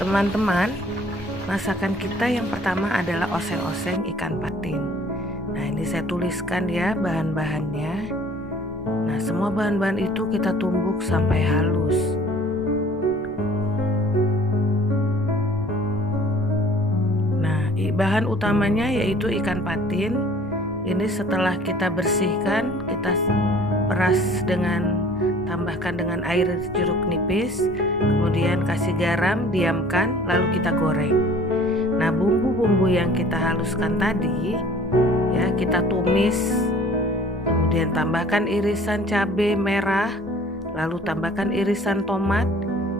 Teman-teman, masakan kita yang pertama adalah oseng-oseng ikan patin. Nah, ini saya tuliskan ya bahan-bahannya. Nah, semua bahan-bahan itu kita tumbuk sampai halus. Nah, bahan utamanya yaitu ikan patin. Ini setelah kita bersihkan, kita peras tambahkan dengan air jeruk nipis, kemudian kasih garam, diamkan, lalu kita goreng. Nah, bumbu-bumbu yang kita haluskan tadi ya kita tumis, kemudian tambahkan irisan cabai merah, lalu tambahkan irisan tomat.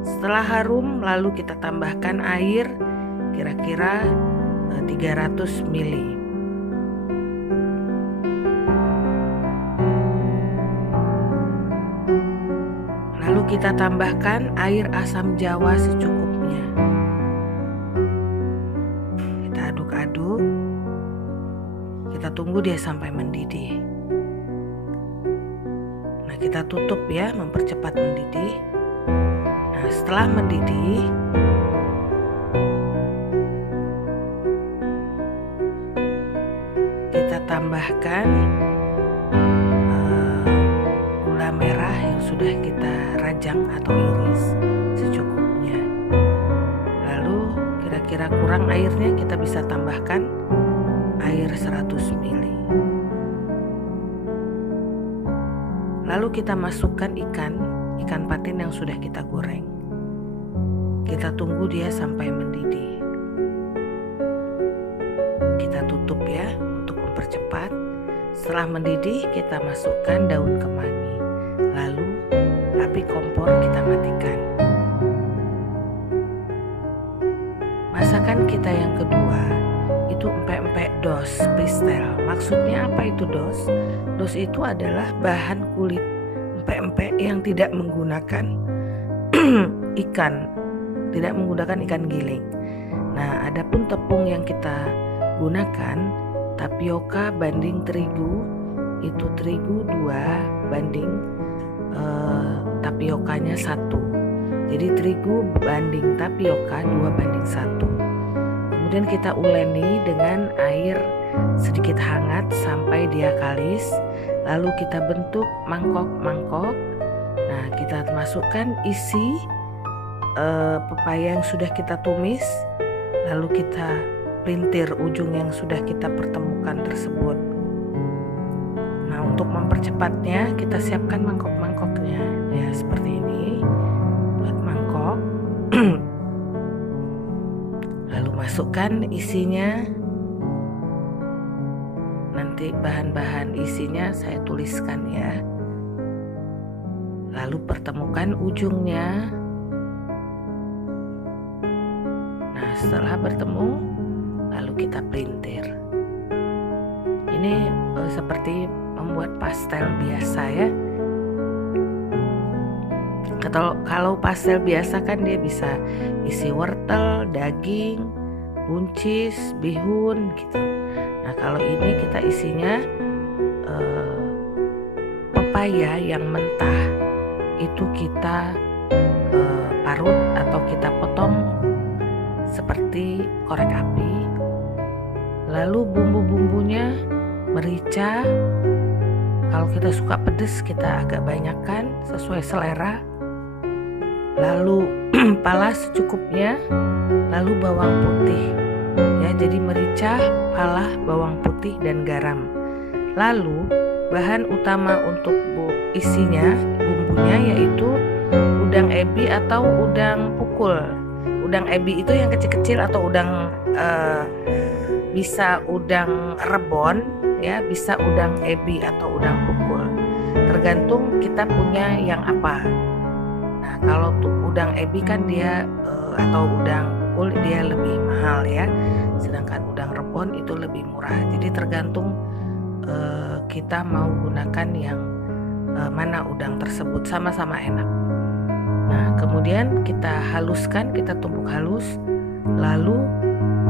Setelah harum, lalu kita tambahkan air kira-kira 300 ml. Lalu kita tambahkan air asam jawa secukupnya. Kita aduk-aduk. Kita tunggu dia sampai mendidih. Nah, kita tutup ya, mempercepat mendidih. Nah, setelah mendidih, kita tambahkan gula merah yang sudah kita rajang atau iris secukupnya. Lalu kira-kira kurang airnya, kita bisa tambahkan air 100 ml. Lalu kita masukkan ikan patin yang sudah kita goreng. Kita tunggu dia sampai mendidih. Kita tutup ya untuk mempercepat. Setelah mendidih, kita masukkan daun kemangi. Lalu api kompor kita matikan. Masakan kita yang kedua itu empek-empek dos pistel. Maksudnya apa itu dos? Dos itu adalah bahan kulit empek-empek yang tidak menggunakan ikan, tidak menggunakan ikan giling. Nah, adapun tepung yang kita gunakan tapioka banding terigu, itu terigu 2 banding tapiokanya 1. Jadi terigu banding tapioka 2 banding 1. Kemudian kita uleni dengan air sedikit hangat sampai dia kalis. Lalu kita bentuk mangkok-mangkok. Nah, kita masukkan isi pepaya yang sudah kita tumis. Lalu kita pelintir ujung yang sudah kita pertemukan tersebut. Nah, untuk mempercepatnya kita siapkan mangkok-mangkoknya ya seperti ini. Buat mangkok. Lalu masukkan isinya. Nanti bahan-bahan isinya saya tuliskan ya. Lalu pertemukan ujungnya. Nah, setelah bertemu, lalu kita pelintir. Ini seperti membuat pastel biasa ya. Kalau pastel biasa kan dia bisa isi wortel, daging, buncis, bihun gitu. Nah, kalau ini kita isinya pepaya yang mentah. Itu kita parut atau kita potong seperti korek api. Lalu bumbu-bumbunya merica. Kalau kita suka pedas, kita agak banyakkan sesuai selera. Lalu pala secukupnya. Lalu bawang putih. Ya, jadi merica, pala, bawang putih dan garam. Lalu bahan utama untuk isinya, bumbunya yaitu udang ebi atau udang pukul. Udang ebi itu yang kecil-kecil atau udang bisa udang rebon ya, bisa udang ebi atau udang pukul. Tergantung kita punya yang apa. Nah, kalau udang ebi kan dia atau udang pukul dia lebih mahal ya. Sedangkan udang rebon itu lebih murah. Jadi tergantung kita mau gunakan yang mana udang tersebut, sama-sama enak. Nah, kemudian kita haluskan, kita tumbuk halus. Lalu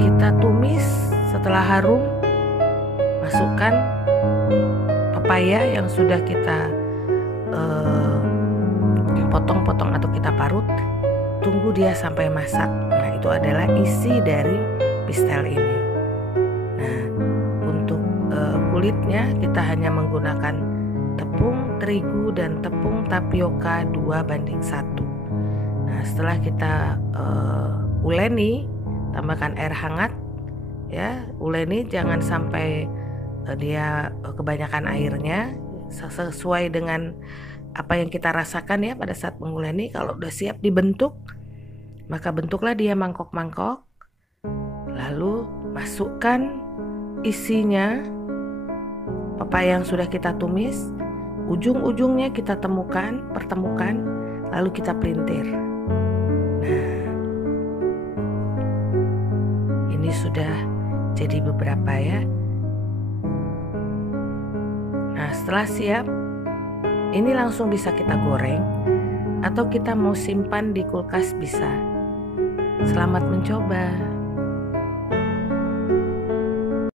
kita tumis. Setelah harum, masukkan pepaya yang sudah kita potong-potong atau kita parut. Tunggu dia sampai masak. Nah, itu adalah isi dari pistel ini. Nah, untuk kulitnya kita hanya menggunakan tepung terigu dan tepung tapioka 2:1. Nah, setelah kita uleni, tambahkan air hangat ya. Uleni jangan sampai dia kebanyakan airnya, sesuai dengan apa yang kita rasakan ya pada saat menguleni. Kalau udah siap dibentuk, maka bentuklah dia mangkok-mangkok, lalu masukkan isinya pepaya yang sudah kita tumis, ujung-ujungnya kita pertemukan, lalu kita pelintir. Nah, ini sudah jadi beberapa ya. Nah, setelah siap, ini langsung bisa kita goreng atau kita mau simpan di kulkas bisa. Selamat mencoba.